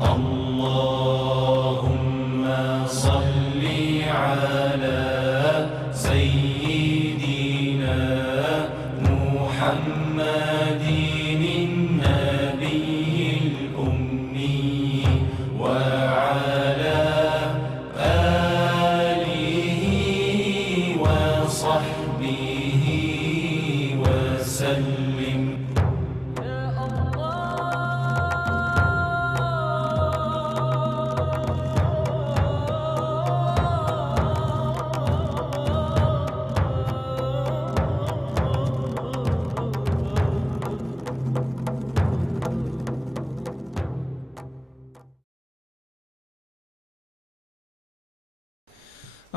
اللهم صل على سيدنا محمد النبي الأمي وعلى آله وصحبه وسلم.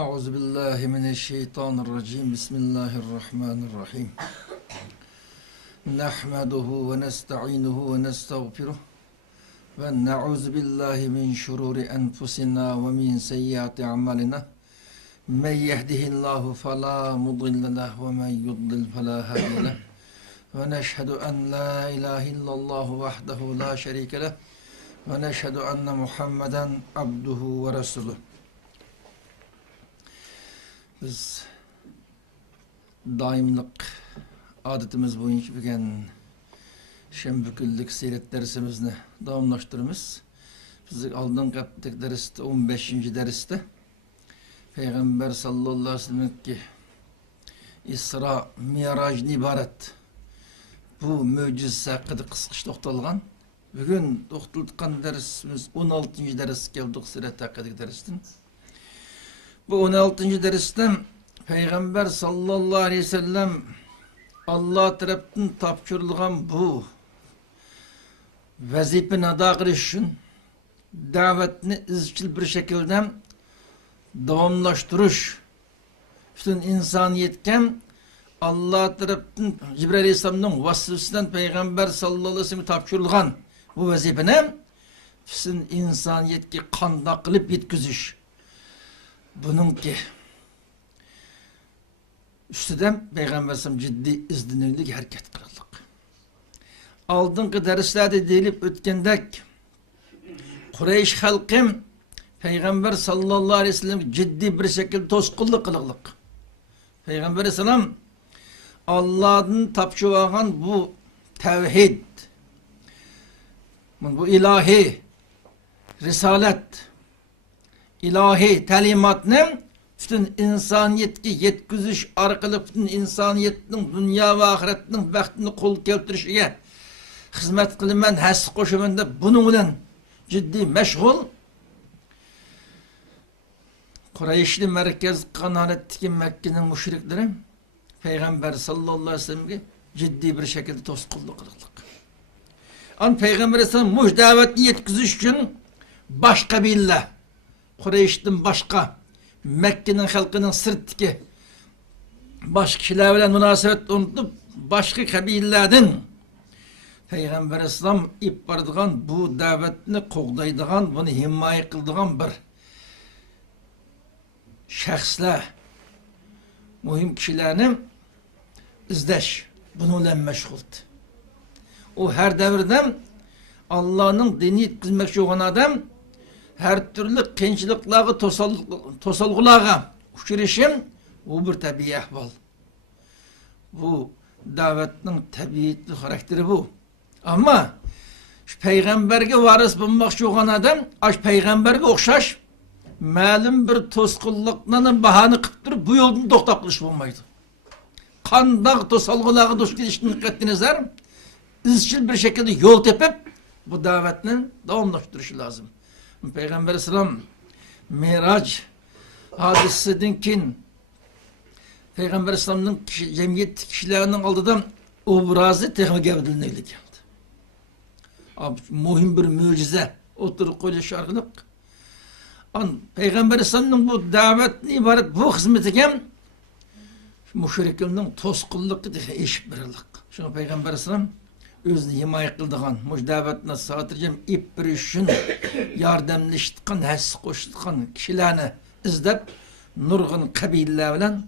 أعوذ بالله من الشيطان الرجيم بسم الله الرحمن الرحيم نحمده ونستعينه ونستغفره ونعوذ بالله من شرور أنفسنا ومن سيئات أعمالنا من يهده الله فلا مضل له ومن يضلل فلا هادي له ونشهد أن لا إله إلا الله وحده لا شريك له ونشهد أن محمدا عبده ورسوله. Biz daimlik adetimiz boyunca bugün şembe günlük seyret dersimizni davamlaştırırız. Biz aldığımız derste 15. derste Peygamber sallallahu aleyhi ve sellem ki İsra Miraj'ın ibaret bu mucize hakkında kısaca toxtalgan. Bugün toxtalgan dersimiz 16. ders geldik seyret hakkındaki dersten. Bu 16. dersten Peygamber sallallahu aleyhi ve sellem Allah tarafından tapşırılgan bu vazifeni ada qilish uchun davetini izchil bir şekilde davamlashtirish bütün insoniyatga Allah tarafından Cibril aleyhisselamning vasfisidan Peygamber sallallahu aleyhi ve sellem tapşırılgan bu vazifeni bütün insoniyatga qanday qilib yetkazish. Bununki üstüden Peygamber sallam ciddi izdinirlik hareket kıldık. Aldığınki derslerde deyilip ötkendek Kureyş halkım Peygamber sallallahu aleyhi ve sellem ciddi bir şekilde toskullu kılıklık. Peygamber sallam Allah'ın tapşırılan bu tevhid, bu ilahi risalet, ilahi talimatını bütün insaniyetki yetkizиш arkalı bütün insaniyetin dünya ve ahiretinin vaktini kol keltirişiye hizmet kılman has koşumunda bunun bilen ciddi meşgul Kureyşli merkez kanaletdeki Mekke'nin müşrikleri Peygamber sallallahu aleyhi ve sellem'e ciddi bir şekilde toskulluk kıldık. An Peygamber sallallahu aleyhi ve sellem davetini yetkiziş için başka billah Kureyş'ten başka Mekke'nin halkının sırttaki başka kişiler bilen münasebet unutup başka kabilelerden Peygamber Aleyhisselam ip bardıgan bu davetini qoğdaydıgan, bunu himaye kıldıgan bir şəxslər, mühim kişilerini izleş, bununla meşguldu. O her devirden Allah'ın dini yetkizmekçi olan adam her türlü kıyınçılıkları tosalgılağa uçuruşum bu bir tabii ahval. Bu davetinin tabii karakteri bu. Ama peygamberge varis bulmakçı olan adam peygamberge okşaş malum bir toskullukla bahane kıptırıp bu yolunu toktap kılış bulmaydı. Kandak tosalgılağı dost gidişini dikkatinizer izçil bir şekilde yol tepip bu davetinin devamlaştırışı lazım. Peygamber Aleyhisselam Miraç hadisesinden Peygamber Aleyhisselam'ın cemiyet kişilerinin aldıdan obrazı teknik ediline geldi. Mühim bir mucize oturup koyduğu şarkılık. Peygamber Aleyhisselam'ın bu davetine ibaret bu hizmetine müşriklerin toskulluğu diye eşit birilik. Şunu Peygamber Aleyhisselam özünü himaye kıldığın, davetine satırcım ip bir işin yardımlaştıkan, həs koştukan kişilerini izlep nurgun kabileler bilen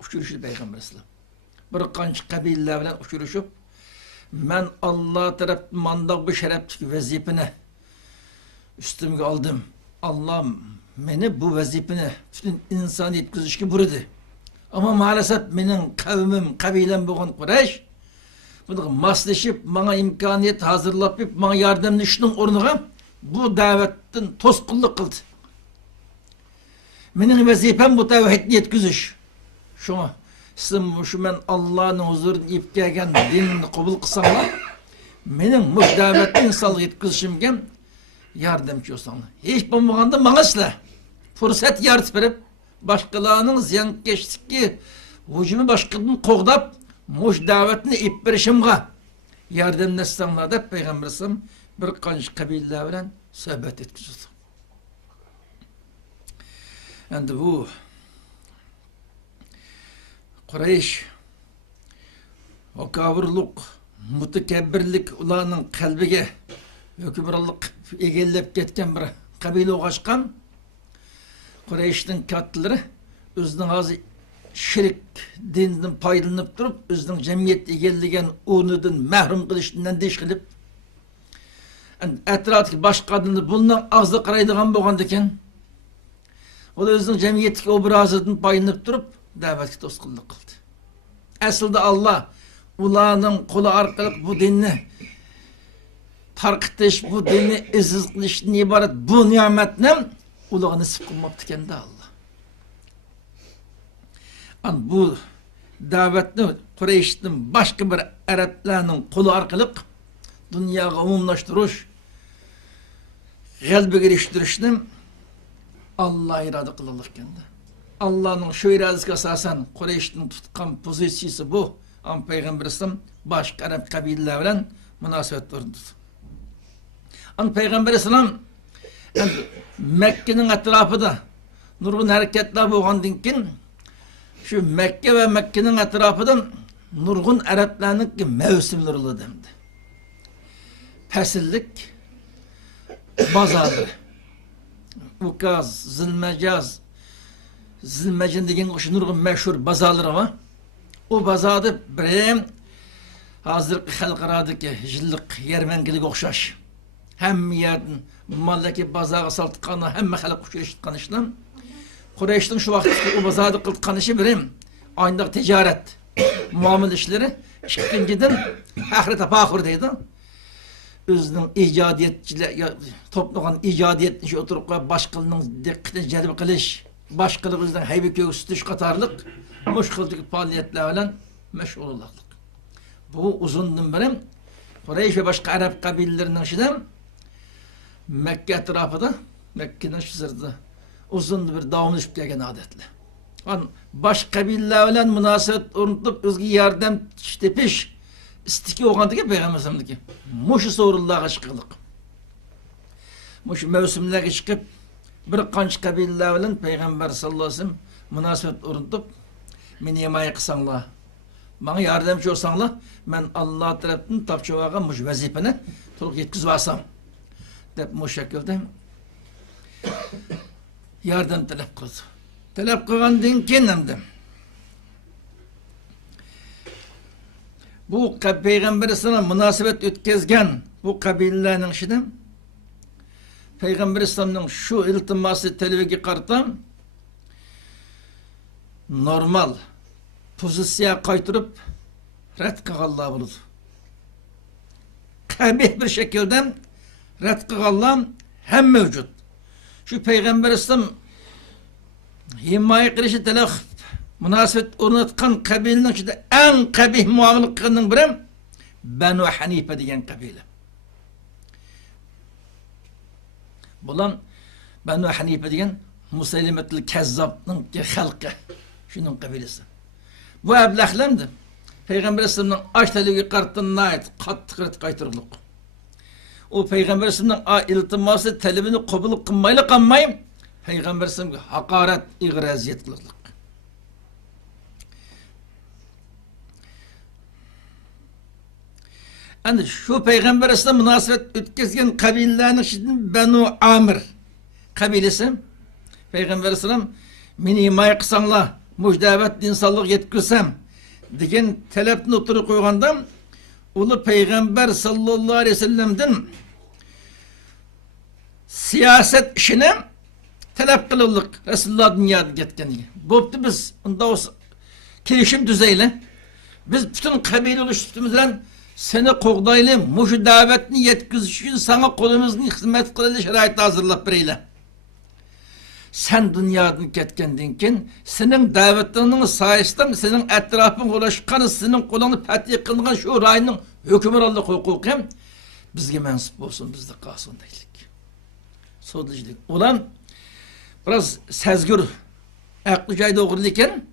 uçuruşu Peygamber Aleyhisselam. Bir qancha kabileler bilen uçuruşup men Allah tarafından bu şerefli vazifeni üstümge aldım. Allah'ım beni bu vazifeni bütün insan yetkizişki buyurdu. Ama maalesef benim kavmim, kabilem boğan Kureyş bunu maslaşıp bana imkaniyet hazırlayıp bana yardımlaşının ornuğa bu davetten toskulluk kıldı. Benim vazifem bu tevhidni yetkiziş. Şuna sizin şu men Allah'ın huzuruna ip gelgen dinini kabul kılsanlar benim bu davetli insanlık yetkizişimge yardımcı olsanlar. Hiç bulmaganda bana sizler fırsat yaratıp verip başkalarının ziyankeşlikki hücumu başkalarının qoğdap muş davetini ip verişimge yardımlaşsanlar da Peygamberim bir qancha kabileler bilen sohbet etkizdi. Endi bu Quraysh vakavurluk, mutakabbirlik ularning qalbiga hukmronlik egallab ketgan bir qabila o'g'ashgan Qurayshning kattalari o'zining hozir shirk dindan foydalanib turib, o'zining jamiyat egallagan o'rnidan mahrum qilishdan andish qilib, atrofdagi boshqa odamlar bundan og'zi qaraydigan bo'lgan ekan. O da o'zining jamiyatdagi obrazidan foydalanib turib, da'vatga to'sqinlik qildi. Aslida Allah ularning qo'li orqali bu dinni tarqitish, bu dinni iziz qilishdan iborat bu ne'matni ularga nasib qilmabdi ekanda Allah. An bu da'vatni Qurayshning boshqa bir arablarning qo'li orqali dunyoga umumlashtirish, g'alabaga erishtirishni Allah irade kılırlar kendi. Allah'ın şu iradesine asasen Kureyş'in tutkan pozisyonu bu. Ama Peygamberimizin başka Arap kabileler bilen münasebet vardı. Ama Peygamberimizin Mekke'nin etrafı da nurgun hareketler boğandın ki şu Mekke ve Mekke'nin etrafı da nurgun Araplarının mevsimleri oldu demdi. Pesillik bazarı. Ukaz, Zilmecaz, Zilmecin degen şu nurgun meşhur bazarları var. O bazarda bir hazırki halkaradaki jillik yermengilik okşaş. Hem yerden maldaki bazarı saltıkanı hem halk uçuruştukan işlem. Kureyş'tin şu vakitte o bazarda kıltıkan işi birim. Aynı ticaret, muamele işleri. Çıkıncıdan ahirete pahurdaydı. Özünün icadiyetçiler toplanan icadiyetini şu oturup başkalarının dikkatini celb kılış, başkaları özünden heybe köksütüş katarlık, müşküldeki faaliyetlerle meşgul olurlar. Bu uzundan beri Kureyş ve başka Arap kabilelerinin işinden Mekke etrafında, Mekke'nin şizirde uzun bir davranışıp gelgen adetli. Baş kabilelerle münasebet unutup özgü yardım tepiş, İstiki oğandaki Peygamberimdeki muşu sorularga çıkılık. Muşu mevsimlerge çıkıp bir kanç kabileler bilen Peygamber sallallahu aleyhi ve sellem münasebet unutup meni yemeğe kısanlar. Bana yardımcı olsanlar ben Allah tarafından tapçıvağa muşu vazifeni toluk yetkizip alsam. Dep muşu şekilde yardım talep kıldı. Talep kılgandın kendimde. Bu Peygamberimizle münasebet ötkezgen bu kabilelerin içinde Peygamberimizin şu iltiması televigi kartan normal pozisyon kaytırıp red kıgallığa buldu. Kabih bir şekilde red kıgallığa hem mevcut. Şu Peygamberimizin himaye kılışı telef münasebet ornatkan kabilenin içinde en kabih muamele kılının biri Benu Hanife diyen kabile. Bulan Benu Hanife diyen Musaylimetul Kezzab'nın halkı. Şunun kabilesi. Bu eblahlandı. Peygamber Aleyhisselam'ın aç teliği kartına ait katı kırıt kaytırılık. O Peygamber Aleyhisselam'ın iltiması telibini kabul kılmayla kanmayım. Peygamber Aleyhisselam'ın hakaret, iğraziyet kılırlık. Yani şu Peygamber Aleyhisselam münasebet ötkezgen kabilelerin içinde Benu Amir kabilesi. Peygamber Aleyhisselam meni himaye kısanla müjdavet insanlık yetkilsem degen talepni oturup koyganda ulu Peygamber sallallahu aleyhi ve sellem'den siyaset işini talep kılırlık. Resulullah dünyadan ketkenliği. Boptu biz onda olsa kelişim düzeyle. Biz bütün kabile oluşturduğumuzdan seni qoğdaylı, muşu davetini yetkiziş için sana kolumuzun hizmet kılıcı şeraiti hazırlap bireyle. Sen dünyadan ketkendiğin kin, senin davetinin sayesinde senin etrafın ulaşkanı, senin kolunu fatih kılgan şu rayının hükümranlık hukuku bizge mensup olsun, bizde kalsın deylik. Sodicilik. Ulan biraz sezgür, aklı cayda okurliken,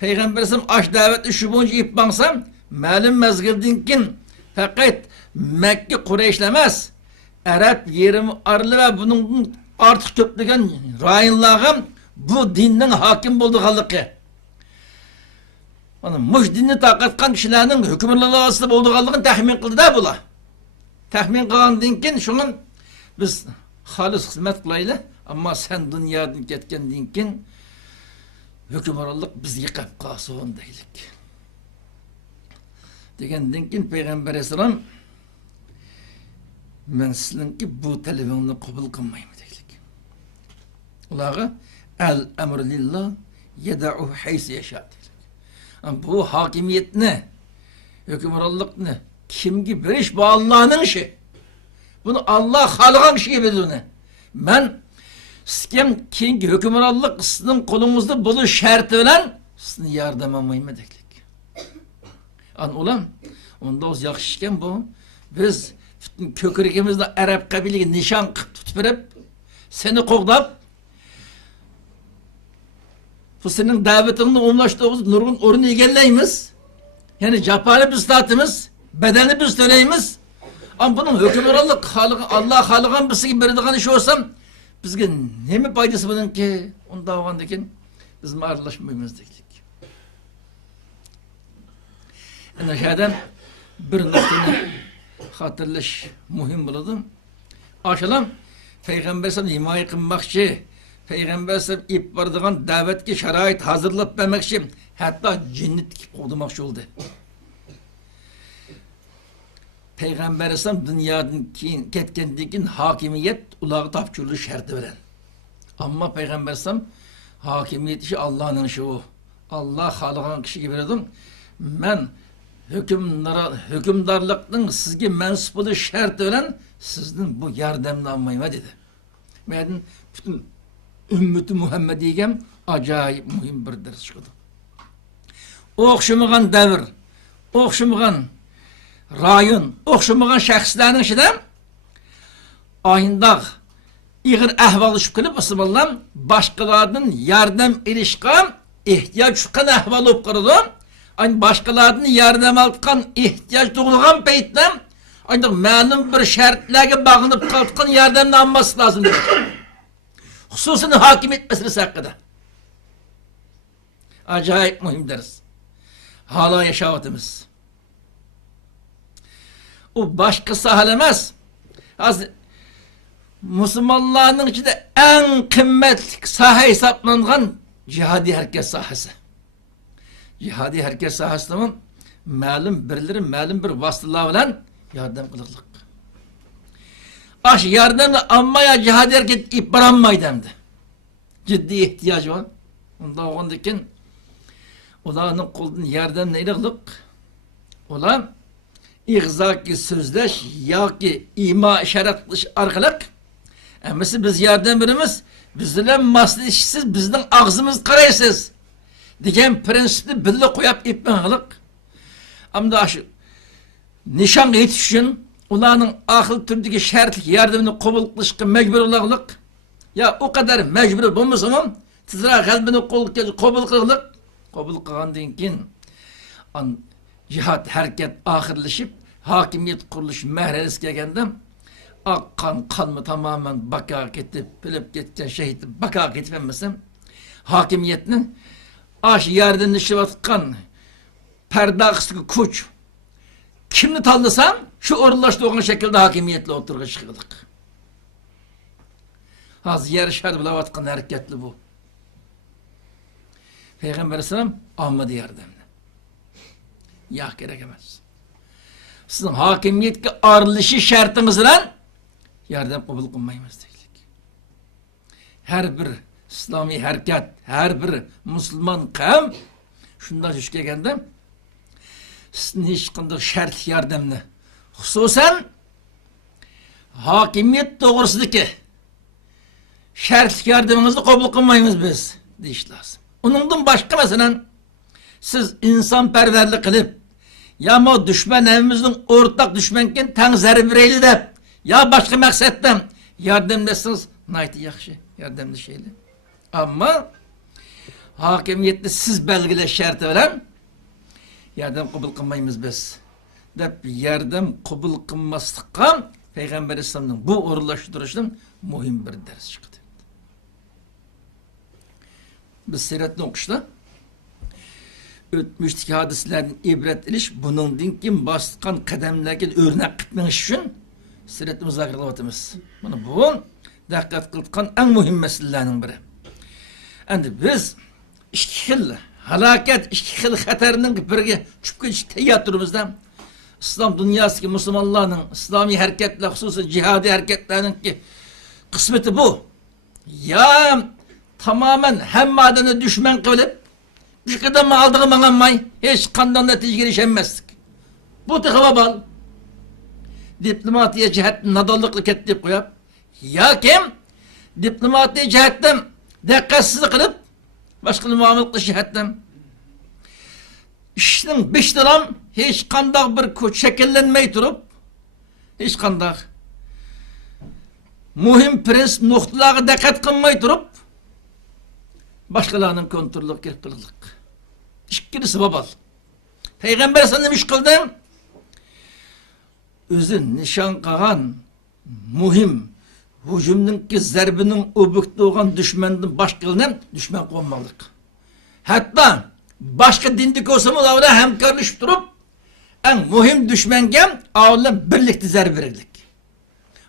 Peygamberim aş davetli şu boyunca ip bansam, malum mezgildin kin, fakat Mekke Kureyşlemez, Arap yerim arlı ve bunun artık köplügen rayınlağım bu dinin hakim bulduğalıkı. Muş dinini takatkan kişilerinin hükümlülüğü aslı bulduğalıkını tahmin kıldı da bula. Tahmin kılan dinkin şunun biz halis hizmet kılayla ama sen dünyadan ketken dinkin hükümlülük biz yıkap kalsın deylik. Degen dinkin Peygamber Aleyhisselam men sizinki bu telefonunu kabul kılmayayım deylik. Ulağı el emr lillah yeda'u haysi yaşa deylik. Bu hakimiyet ne? Hükümranlık ne? Kimgi bir iş bu Allah'ın işi. Bunu Allah halgan şey bedune. Ben sizin kingi hükümranlık sizin kolunuzda bulu şartı bilen sizin yardım almayayım deylik. Ulan onda o yakışıken bu biz bütün kökürükümüzde Arap kabilegi nişan tutup verip seni koğdap bu senin davetini umlaştığımız nurun orunu egelleyimiz. Yani caphane biz statımız, bedelini biz töreyimiz. Ama bunun hükümranlık Allah halıgan birisi gibi berediğin iş olsam bizge ne mi faydası bunun ki? Onu davandaki biz mi arılaşmayımız dedik. Yani şeyden bir noktanı hatırlaş mühim buladım. Aşılam Peygamber Sallam himaye kılmakçı, Peygamber Sallam ip vardığın davetki şerait hazırlap vermekçi, hatta cennet gibi olmakçı oldu. Peygamber Sallam dünyadan ketkendikin hakimiyet ulağı tapçılığı şerti veren. Ama Peygamber Sallam hakimiyet işi Allah'ın işi o. Allah halıgan kişi gibi verdim. Ben hükümdarlıkның sizge mensubu şart ölen sizden bu yardımını almayma dedi. Ben bütün ümmeti Muhammediyem acayip mühim bir ders çıktı. Okşamagan devir, okşamagan rayon, okşamagan şahsların içinde ayında İğir ahval düşüp kılıp ısıballam başkalarının yardım ilişkin ihtiyaç çıkan ahval olup kırılım. Aynı başkalarının yardım altkan ihtiyaç duyulgan peytlem ancak malum bir şartlarga bağlanıp kalkan yardımını alması lazım. Hususen hakimiyet meselesi hakkında. Acayip mühim ders. Hala yaşavatımız. O başkası halemez. Müslümanların içinde en kıymetli saha hesaplanan cihadi hareket sahası. Cihadi hareket sahasının malum birileri, malum bir vasıtalar bilen yardım kılıklık. Aş yardımla almaya cihadi hareket ip baranmaydımdı. Ciddi ihtiyacı var. Onda oğundakin olanın kolunun yardımla iliklik olan İğzaki sözleş ya ki ima işaretliş arkalık emisi biz yardım birimiz bizle maslişsiz bizden ağzımız karaysız diyen prensipli bille koyup ipmenlik ama aşı nişan yetişin ulanın akıl türdeki şartlık yardımını kabul kılışkı mecbur olaklık ya o kadar mecbur bulmasam tizra kalbini kabul kıllık kabul kılan dinkin cihat hareket ahirleşip hakimiyet kuruluş mehrelisi gelgende akkan kanımı tamamen baka getip bilip gitken şehit baka getipemesem hakimiyetini aş yerden işlevatkan perdağısı kuç kimni tallasam şu orlaştığın şekilde hakimiyetle oturga çıkıldık. Az yer şer bilavatkan hareketli bu. Peygamber Aleyhisselam Ahmet yardımını. Ya gerekemez. Sizin hakimiyetki arılışı şartınızla yardım kabul kılmayımız deylik. her bir İslami hareket, her bir Müslüman kavm şundan düş kelgende sizin hech qanday şart yordamni, xususan hokimiyat to'g'risidagi şart yordamimizni qabul qilmaymiz biz deyish lozim. Uningdan boshqa masalan siz insonparvarlik qilib, ya mo düşman evimizning o'rtaq düşmanken tang zarb berayli deb, ya boshqa maqsaddan yordamlasangiz nayt yaxshi yordamlashayli. Ammo hokimiyatni siz belgilash sharti bilan yordam qabul qilmaymiz biz deb yordam qabul qilmaslikqa Peygamber İslam'ın bu o'rinlashtirishdan muhim bir ders chiqdi. Biz siratni o'qishda o'tmishdagi hadislardan ibrat ilish, buningdan keyin bosgan qadamlarga o'rnak qilmanish uchun siratni muzokara qilyapmiz. Mana bu diqqat qilgan eng muhim masalalarning biri. Endi biz ikki xil halokat, ikki xil xatarning biriga tushib ketishga tayyor turibmizda. İslam dünyasındaki Müslümanların, İslami hareketler, hususan cihadi hareketlerinin ki kısmeti bu. Ya tamamen hem madeni düşman kılıp, bir kadar mı aldığım anlamay, hiç kandan netice girişemezdik. Bu tıkıva bal. Diplomatiye cihetten nadallıklı kettirip koyup, ya kim diplomatiye cihetten dikkatsizlik kılıp, başka muamelikli cihetten İşinin beş liram hiç kandak bir şekillenmeyi durup, hiç kandak muhim prensip noktalara dikkat kılmayı durup, başkalarının kontrolü girip kıldık. İşkirisi babal. Peygamber sen demiş kıldın, özün nişan kalan muhim hücumdun ki zerbinin obükte olan düşmanın başkalarının düşman konmalık. Hatta başka dindik olsa mı da hemkarlaşıp durup en muhim düşmenge ağırla birlikte zerbe verirlik.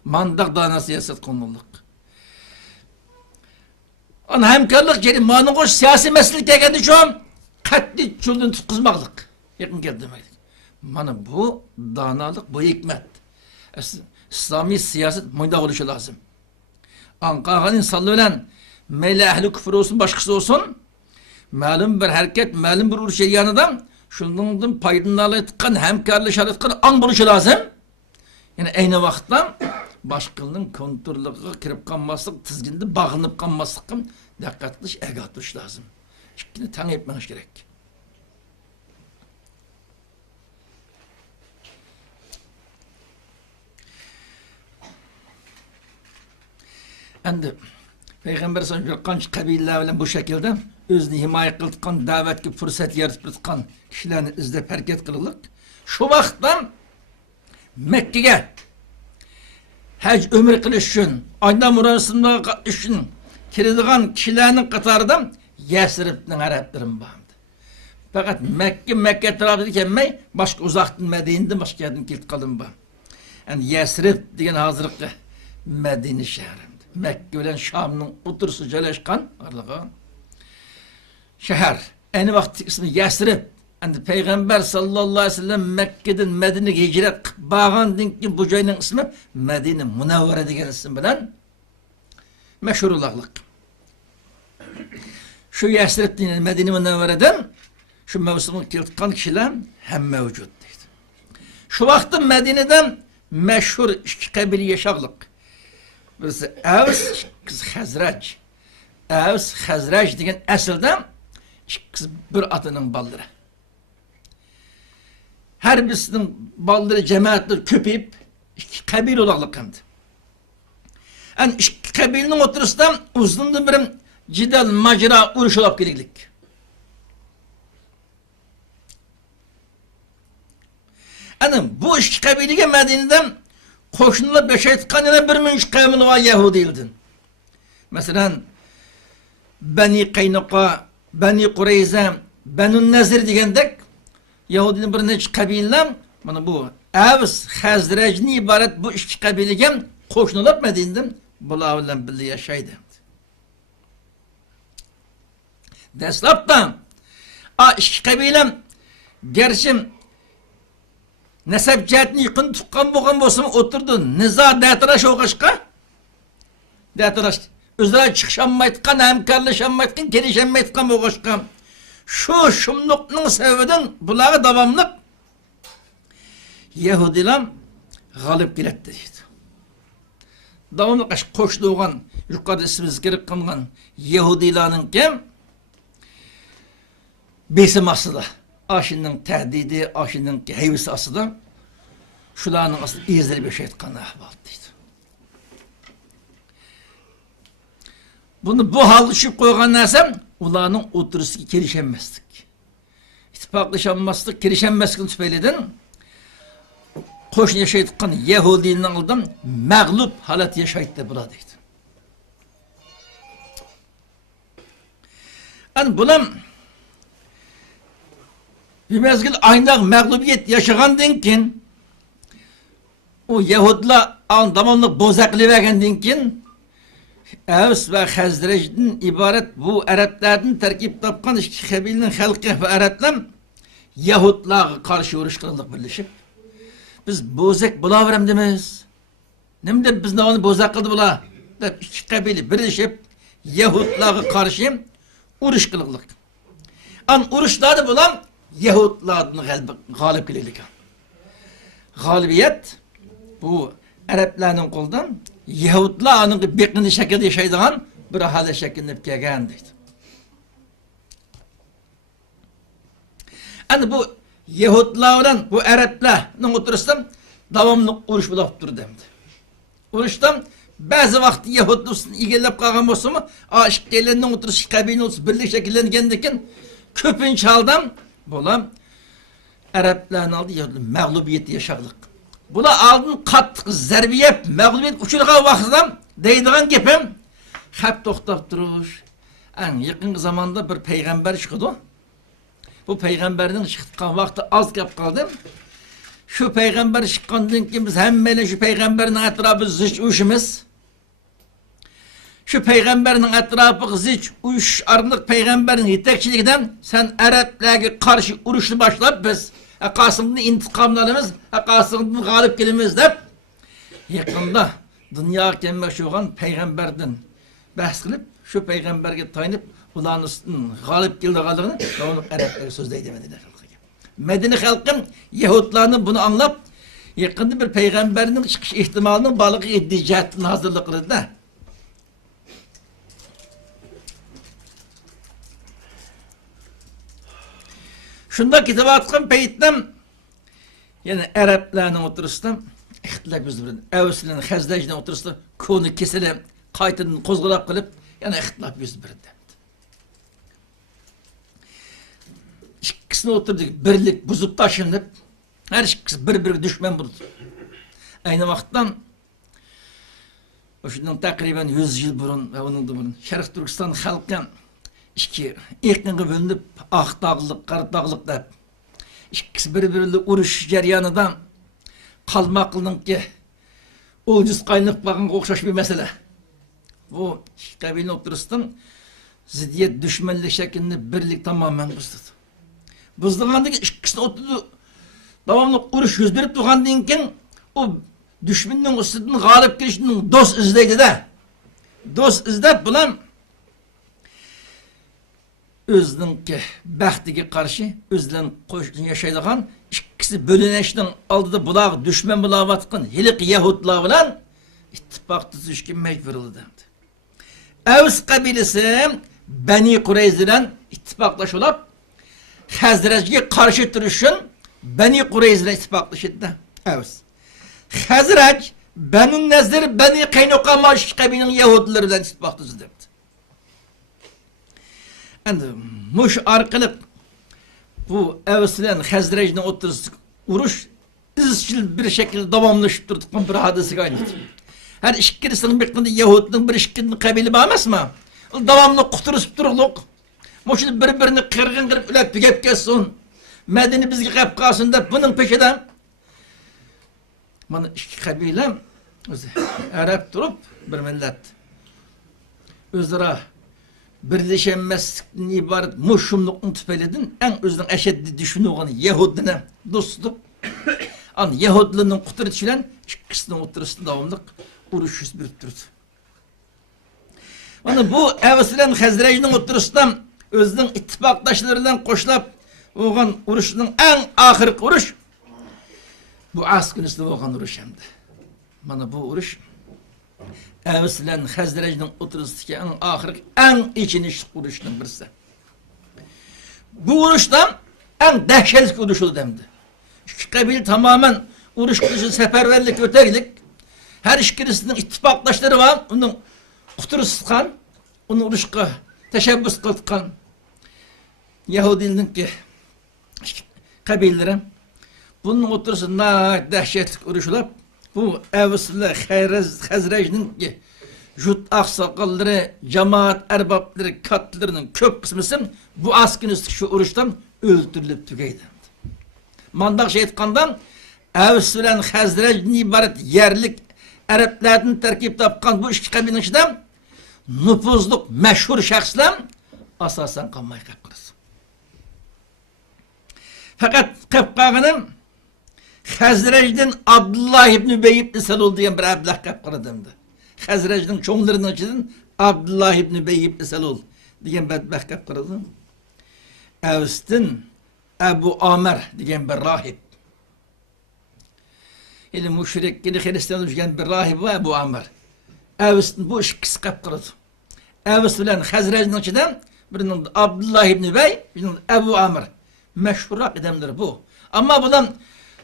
Mandak dana siyaset konuluk. Ana hemkarlık geri manıkoş siyasi mesele tekende şu an katli çölden tutkuzmaklık. Yakın geldi demektir. Mana bu danalık, bu hikmet. İslami siyaset mıyda oluşu lazım. Ankağın insanlığı olan meyle ehli küfür olsun, başkası olsun, malum bir hareket, malum bir uruş yanıdan şundan paydanı tıkan, hemkarlı tıkan an buluşu lazım. Yani aynı vakitte başkalarının kontrolüne kirip kalmaslık, tizginde bağlanıp kalmaslık dikkatli egatmış lazım. Şimdi tanı etmeniz gerek. Endi Peygamber sallallahu aleyhi ve sellem kabileler bilen bu şekilde özünü himaye kıldıkan, davetki fırsat yaratıp tutkan kişilerini izlep hareket kılılık. Şu vakittan Mekke'ye hac ömür kılış için, ayda murasımda katılış için kirediğen kişilerin katarından Yesrib'nin Arapların bağımdı. Fakat Mekke tarafı dikemmeyi başka uzaktan Medine'den başka yerden kilit kalın bağım. Yani Yesrib diyen hazırlıklı Medine şehri. Mekke ile Şam'ın otursu celeşkan arlığa şehir. En vakti ismi Yesrib. Yani Peygamber sallallahu aleyhi ve sellem Mekke'den Medine'ye hicret bağandın ki bu cayının ismi Medine Münevvere diyen isim bilen meşhur olaklık. Şu Yesrib diyen Medine Münevvere'den şu mevzumu kilitkan kişiler hem mevcut. Şu vakti Medine'den meşhur iki kabile yaşaklık. Birisi Evs, kız Hazraç. Evs, Hazraç diyen esilden kız bir atının balları. Her birisinin balları cemaatleri köpeyip iki kabile olaklık hem de. Yani iki kabilenin oturusunda uzunluğu bir cidal, macera, uruş olap gereklik. Yani bu iki kabileye Medine'den koşunla beşe tıkan yana bir münş kavmini var Yahudiyildin. Mesela Beni Qaynuqa, Beni Qureyza, Beni Nezir degandek Yahudinin bir neçe kabileler, bana bu Evs, Hazrac'ın ibaret bu iki kabileye koşunla Medine'den bularla birlikte yaşaydı. Deslaptan iki kabile gerçi nesep cihetini yıkın tutkan boğan boğazımı oturdu. Niza dətiraş oğaşqa. Dətiraş özara çıkışanmaytkan, hemkarlaşanmaytkan, gelişenmaytkan boğuşkan. Şu şumlukның sebebinden bulağı davamlık Yahudilam galip gelette deydi. Davamlık aş koştuğun, yukarıda isimiz gerek kılgan Yahudilanın kim? Besim asıda. Aşının tehdidi, aşının hevisi asıda. Şularının asıda izleri bir şey etkanı ahval deydi. Bunu bu hal düşüp koygan nersem, ularının oturusu kelişenmezdik. İttifaklaşanmazdık, kelişenmezdik tüpeyleden. Koşun yaşaydıkkan Yahudinin aldan mağlup halat yaşaydı bula deydi. Yani buna bir mezgil aynı mağlubiyet yaşagandan kin o Yahudiler devamlı bozaklı vergenden kin Evs ve Hazrec'den ibaret bu Araplardan terkip tapkan iki kabilinin halkı ve Araplar Yahudiler'e karşı uğraş kıldık birleşip biz bozak bulaverem demiz. Nemde biz ne onu bozak kıldı bula. İki kabili birleşip Yahudiler'e karşı uğraş kıldık. An uğraşlarda bulan Yahudiler'den galip gelilik. Galibiyet bu Araplarning qo'lidan Yahudilar aning bekini şekilde yaşaydigan bir ahali şekillenip kelgan deydi. Ani bu Yahudilar bilan bu Araplarning o'tirishdan davomli urush bo'lib turdi endi. Urushdan ba'zi vaqt Yahudlar ustini egallab qolgan bo'lsa-mu, ikkilarning o'tirish qabilning birlik shakllangandan keyin ko'pincha holda bular Araplarning oldi mag'lubiyat yaşadık. Buna aldın kattık zerbiyep, mağlubiyet uçurgan vaxtida deydigan gepim hep to'xtab turuş. En yakın zamanda bir peygamber çıktı. Bu peygamberden çıktıkan vaxtı az gap kaldı. Şu peygamber çıkkandan ki biz hemmeyle şu peygamberin etrafı zıç uyuşumuz. Şu peygamberin etrafı zıç uyuş arındık peygamberin yetekçiliğinden sen Araplarga karşı uruşlu başlayıp biz Kasım'ın intikamlarımız, Kasım'ın galip gelimiz de yakında dünya gelmek olan peygamberden bahs kılıp şu peygamberge tayinip ulan üstün galip geldi kaldığını onu Araplara sözdeydi Medine halkı. Medine halkı Yahudilerin bunu anlap yakında bir peygamberinin çıkış ihtimalinin balığı ettiği cihetinin hazırlık kıldı da. Şunda kitaba atkan peyittem yani Araplarning oturuşdan ihtilaf yüz birin. Evsinin Hazrejden oturuşda konu kesilip qaytadan qo'zg'alab qilib yana ihtilaf yüz birin demdi. İkisini oturdik birlik buzub taşınıp her ikisi bir düşman buldu. Aynı vaqtdan o'shandan takriben 100 yıl burun ve onun da burun Şarkı Türkistan halkı İki eknenge bölünüp ak dağlık, kar dağlık da ikisi birbiriyle uruş jaryanıdan kalmaklı'nın ki ucuz kaynıp bakın okşaş bir mesele. Bu kabilin oturustan ziddiyet düşmanlık şeklinde birlik tamamen buzdu. Buzdığandaki ikisini oturdu devamlı uruş yüz berip durgandan keyin o düşmanın üstünden galip gelişinin dost izleydi de dost izlep bulan özününki baxtiga qarshi özünden qo'shni yaşaydigan ikkisi bo'linishning oldida bular dushman bo'layotgan hiliq Yahudilar bilan ittifoq tuzishga majbur bo'ldi. Avs qabilasi Bani Qurayza bilan ittifoqlashib Hazrajga qarshi turish uchun Bani Qurayza bilan ittifoqlashdi. Avs. Hazraj Banu Nazir Bani Qaynuqa mash qabilaning Yahudilari bilan ittifoq tuzdi. Endi muş arkalık bu Evs'den Hazrej'den oturuştuk uruş izçil bir şekilde devamlaşıp durduk bir hadisi kaynadı. Her işkirisinin beklendi Yahud'un bir işkinin kabili bağmaz mı? Devamlı kuturuşup duruluk. Muşun birbirini kırgın kırıp ülep tükep kessin. Medeni bizge kayıp kalsın da bunun peşinden. Bana iki kabile Arap durup bir millet. Özlere birleşemezlikten ibaret muşumlukun tüpeledin en özünün eşeddi düşünüğünü Yahudine dostluk an Yahudinin kuturuşuyla ikisinin oturuşunda devamlık uruş yüz bir durdu. Onu bu Evs bilen Hazrejning o'tirishdan o'zining ittifoqdoshlari bilan qo'shilib bo'lgan urushning eng oxirgi urush bu Askunusda bo'lgan urush hamdi. Mana bu urush Evs bilen Hazrejning o'tirishidagi eng oxirgi eng ichinishli urushning birisi. Bu urushdan eng dahshatli urush oldu hamdi. İki kabil tamamen urush qilishi seferberlik öterlik. Her ikisinin ittifakdaşları var. Onun kuturuskan, onu uruşka teşebbüs kıldıkan Yahudinin ki kabilleri bunun oturusunda dehşetlik uruşulap bu Evs'le Hazrej'nin ki jut aksakalları, cemaat erbapları, katlarının köp kısmısın bu askinüstü şu uruştan öldürülüp tükeydi. Mandak şeytkandan Evs ile Hazrej'nin ibaret yerlik Araplardan terkip tapkan bu iki kabilenin içinde nüfuzluk meşhur şahslar asasen kalmayı kapkırız. Fakat kapkağının Hazrej'den Abdullah ibn Übey ibn Selul diyen bir ablah kapkırıdımdı. Hazrej'den çoğunlarının içinden Abdullah ibn Übey ibn Selul diyen bir ablah kapkırıdı. Evs'ten Ebu Amer diyen bir rahip. Yani müşrik, yine Hristiyan düşen bir rahip var Ebu Amer. Evs'in bu ikisi kapkırdı. Evs bilen Hazrej'nin içinden birinin Abdullah ibn Übey, birinin Ebu Amer. Meşhur adamdır bu. Ama bundan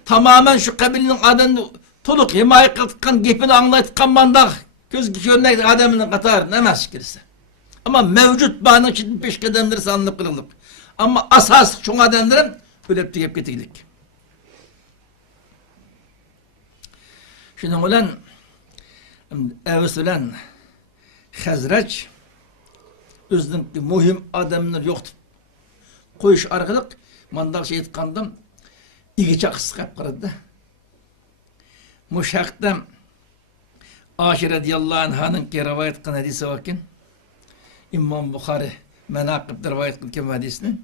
tamamen şu kabilenin adını tuluk himaye kıldıkkan, gepini anlaytıkkan mandak, göz görünekli adamının katarı nemez kirisi. Ama mevcut bağının içinde peş adamları sanılıp kırılıp. Ama asas şu adamların ölüp tükep getirdik. Şimdi olan Evs bilen Hazrej özünün mühim adamlar yoktu. Koyuş arkalık mandak şey etkandım iki çakısı kapkırdı. Muşak'ta Ayşe radiyallahu anh'ın ki rivayet kılan hadisi vakin İmam Bukhari menakıbda rivayet kılken hadisini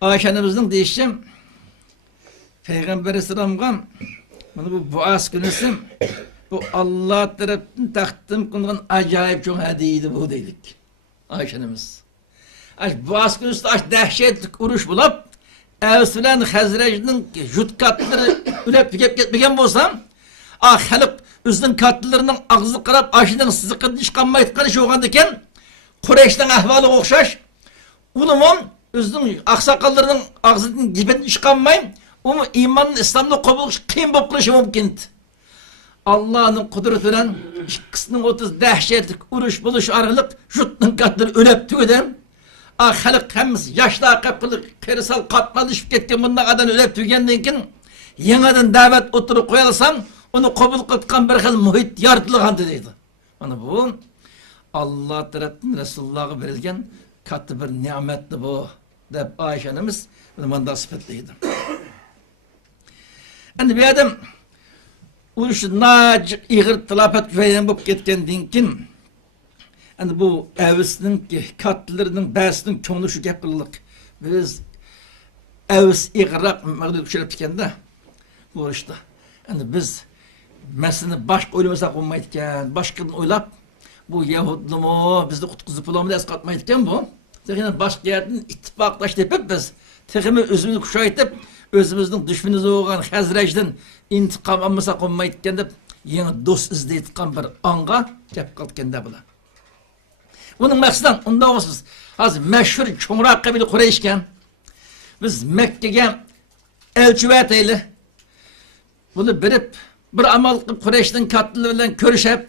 Ayşe annemizin değişim Peygamber Esselam'dan bu Buas günüsü bu Allah tarafından takdim kılınan acayip çok hediyeydi bu dedik. Ayşe'miz. Buas günüsü dehşetlik uruş bulup Evs bilen Hazrej'nin jutkatları ülep tükep gitmegen bolsam halıp üzünün katlarının ağzı kırıp aşının sızıkını çıkanma etkanı şu oğandayken Kureyş'ten ahvalı okşaş Ulumum üzünün aksakallarının ağzının gibini çıkanmayın Onu imanın İslam'da kabul kıyım bop kılışı mümkündü. Allah'ın kudretiyle ikisinin 30 dehşetlik uruş buluş aralık jutun katları ölüp tüydüm. Halık hemiz yaşlı akıpkılık kerisal katmalı düşüp ketken bundan kadar ölüp tüygendeyken yeniden davet oturup koyalsam onu kabul kıtkan bir hal muhit yaratılığandı deydi. Onu bu Allah tarafından Resulullah'a verilgen katı bir nimetli bu deyip Ayşe annemiz bunu manda sıfatlıydı. Yani bir adam uruşu nacık iğir tılafet veyden bop ketkendiğin kim? Yani bu Evs'nin ki katlarının bəsinin konu şu gep kılılık. Biz Evs iğrak mağdur kuşarıp tikende bu uruşta. Yani biz meselini başka oylamasak olmaydıkken, başkadan oylap bu Yahudlu mu, bizde kutkuzu bulamı da eskatmaydıkken bu. Tekrar başka yerden ittifaklaştı hep biz. Tekrar özümüzü kuşağı edip özümüzün düşmanımız olan Hazrej'den intikam almasak olmaydıkken de yeni dost izleyitken bir anga gep kaldıkken de bula. Bunun maksadan onda olsunuz. Az meşhur çoğrak kabili Kureyşken biz Mekke'ye elçivet eyle bunu birip bir amal Kureyş'ten katlılarıyla görüşüp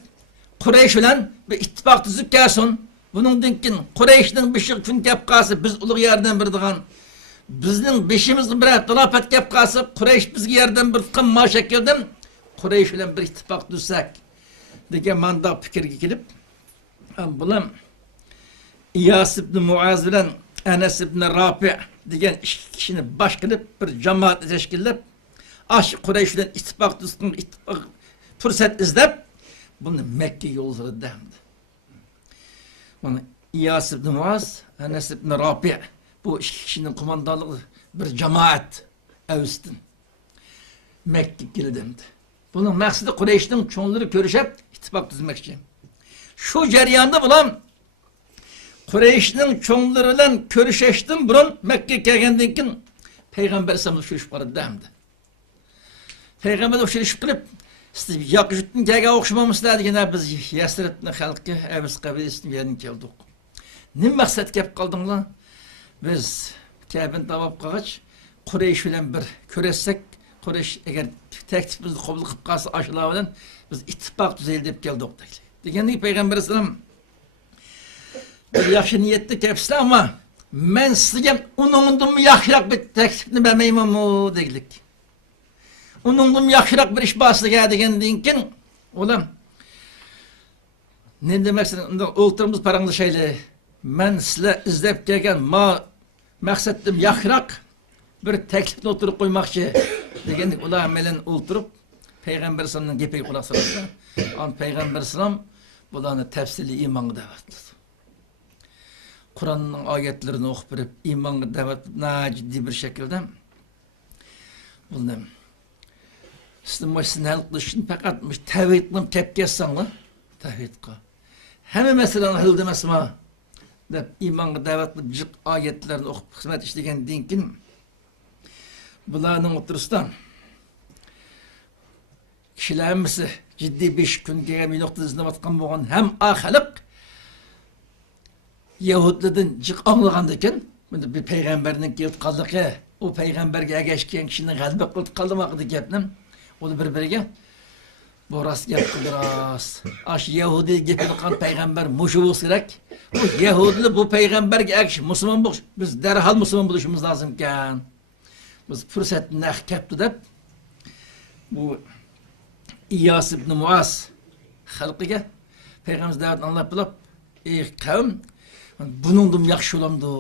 Kureyş ile bir ittifak tüzük gelsin. Bunun dinkin Kureyş'ten bir şey gün yapkası biz ulu yerden bir dağın bizning beşimizin bir talafet yapkası Kureyş bizge yerden bir kım maşak yerden Kureyş ile bir ittifak tüzsek diye manda fikirge gelip bulam İyas ibn Muaz bilen Enes ibn Rafi diyen iki kişinin baş kılıp bir cemaat teşkillep Kureyş'den ittifak tüzsün ittifak fırsat izlep bunu Mekke yolları demdi. Bunu İyas ibn Muaz, Enes ibn Rafi bu iki kişinin kumandalığı bir cemaat Evs'tin Mekke geri demdi. Bunun maksidi Kureyş'ten çoğunları görüşüp ittifak tüzmek için. Şu jarayonda bulam Qurayshning cho'nglari bilan ko'rishishdan burun Makka kelgandan keyin payg'ambar alayhisalom uchrashib qoldi demdi. Payg'ambar uchrashib qilib, siz yoqishdan kelgan o'xshamamsizlar deganda biz Yasribning xalqi Abbas qabilasining yerdan keldik. Nima maqsad kelib qoldinglar? Biz Ka'bani tavaf qilgach, Quraysh bilan bir ko'rsak, Quraysh agar taklifimizni qabul qilib qolsa, ashlar bilan biz ittifoq tuzaylik deb keldik deydi. Deganda payg'ambar alayhisalom bir yaxshi niyatda kelibsizlar, ammo men sizga uningdan yaxshiroq bir taklifni bermaymanmi dedik. Uningdan yaxshiroq bir ish bosliga degandan keyin ular ne demaksin, unda o'ltirimiz paranglashaylik. Men sizlar izlab kelgan maqsadim yaxshiroq bir taklifni o'tirib qo'ymoqchi deganda ular bilan o'ltirib payg'ambar alayhisolamning gapiga quloq soldi. An payg'ambar alayhisolam bularni tafsili iymonga da'vat qildi. Qur'onning oyatlarini o'qib berib, iymonga da'vat jiddiy bir shaklda bundan sizning mas'ulni hal qilish uchun faqat tavhidni kelib kelsanglar, tavhidga hamma masalani hal demasmi deb iymonga da'vat qilib jiq oyatlarni o'qib xizmat ishlagandan keyin bularning o'tirishdan kishilarimiz jiddiy 5 kunga bir nuqtada izlayotgan bo'lgan ham xalq Yahudilardan jiq anglagandan keyin bunda bir payg'ambarning kelib qoldiqi, u payg'ambarga ergashgan kishining g'alaba qilib qolmoqda gapni onu bir-biriga bu rost gap qildiras. Ash Yahudi gapini qilgan payg'ambar mushu bo'lsa kerak. Bu Yahudilar bu payg'ambarga ergashish, musulmon bo'lish, biz darhol musulmon bo'lishimiz lozim ekan. Biz fursatni naq kapdi deb bu İyas ibn Muaz xalqiga payg'ambar da'vat anlab bilib, ey qavm, buningdan yaxshi bo'lamdi.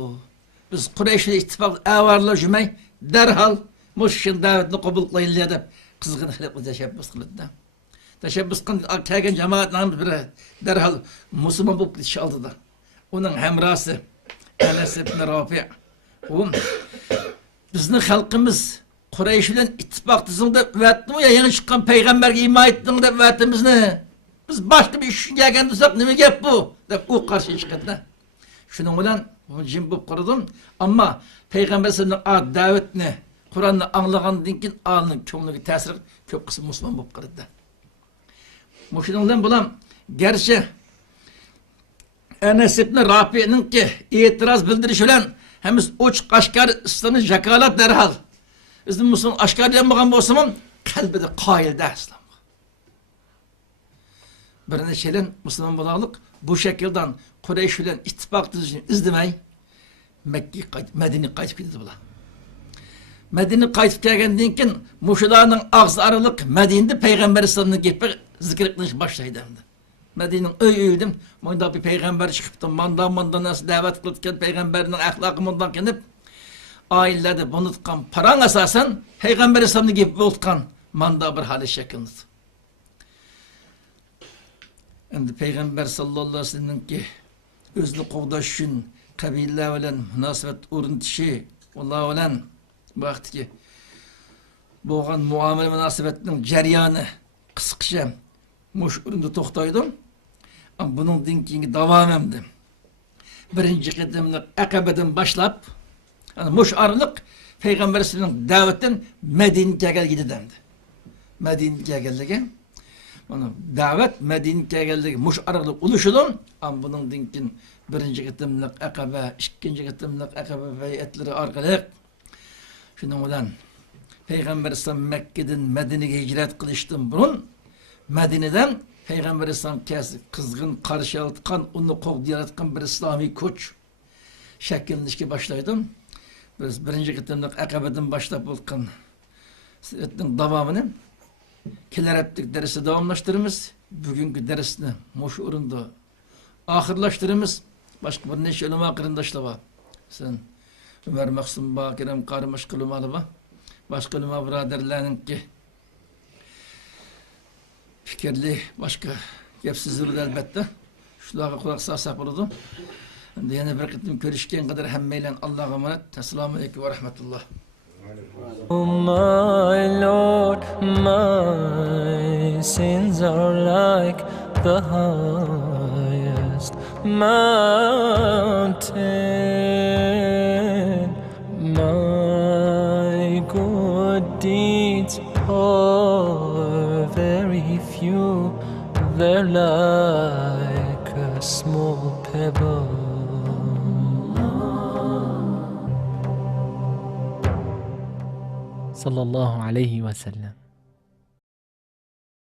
Biz Qurayshga ittifoq avarlar jumay darhol mushkin da'vatni qabul qilaylik deb qizg'in xalqqa tashabbus qildi. Tashabbus qilgan kelgan jamoatning biri darhol musulmon bo'lib ketish oldida. Uning hamrosi Anas ibn Rafi' bizning xalqimiz Quraysh bilan ittifoq tuzing deb va'tni ya yangi chiqqan payg'ambarga iymon etding deb va'timizni biz boshqa bir ish kelgan desak nima gap bu deb u qarshi chiqdi. Shuning bilan jim bo'lib qaradim, ammo payg'ambar sallallohu da'vatni Qur'onni anglagandan keyin alning ko'ngliga ta'sir ko'p qism musulmon bo'lib qoldi. Mushundan bilan garchi Anas ibn Rafi'ninki e'tiroz bildirish bilan hamiz ochiq oshkor islomni jakalat darhol bizning musulmon oshkor bo'lmagan bo'lsa ham qalbida qoyilda islom. Bir nechadan musulmon bo'laylik, bu shakldan Quraysh bilan ittifoq tuzishni izlamay Makka Madinaga qaytib ketdi bular. Madinaga qaytib kelgandan keyin mushularning og'zi oraliq Madinada payg'ambar alayhisolamning gapi zikr qilish boshlaydi. Madinaning o'y-o'ydim, menda bir payg'ambar chiqibdi, manda nas da'vat qilgan payg'ambarning axloqi bundan kelib, oilalarda bunutgan parang asosan payg'ambar alayhisolamning gapi bo'lgan manda bir hali shakllanadi. Endi payg'ambar sallallohu alayhi vasallamki o'zini qo'g'dash uchun qabilalar bilan munosabat o'rnatishi, ular bilan vaqtki bo'lgan muomala munosabatning jarayoni qisqacha mush o'rinda to'xtaydi. Buningdan keyingi davomimdi. Birinchi qadamlik Aqabadan boshlab, mush oraliq payg'ambar alayhisolamning da'vatidan Madinaga kelgandi demdi. Madinaga kelganligi mana da'vat Madinaga kelganligi mush oraliq ulashildi. Buningdan keyin birinchi qadamlik Aqaba, ikkinchi qadamlik Aqaba bay'atlari orqali shuning bilan payg'ambar alayhisolam Makkadan Madinaga hijrat qilishdan burun Madinadan payg'ambar alayhisolam qizg'in qarshi olgan, uni qo'g'diyotgan bir islomiy kuch shakllanishga boshlaydi. Biz birinchi qadamlik Aqabadan boshlab o'tgan siratning davomini kelar hafta darsda davomlashtiramiz. Bugungi darsni mush o'rinda oxirlashtiramiz. Boshqa bir necha ulamo qarindoshlar bor. Sen Ömer Maqsum Bakiram qaramash qilmalı bor. Boshqa ulamo birodarlarninki fikrli başka gapsizdir albatta. Shularga quloq solsak bo'ladi. Endi yana bir qitim ko'rishgan qadar hammaylar Allohga emanet. Assalomu alaykum va rahmatulloh. Oh my Lord, my sins are like the high tallest mountain. My good deeds are very few, they're like a small pebble. Sallallahu alayhi wa sallam.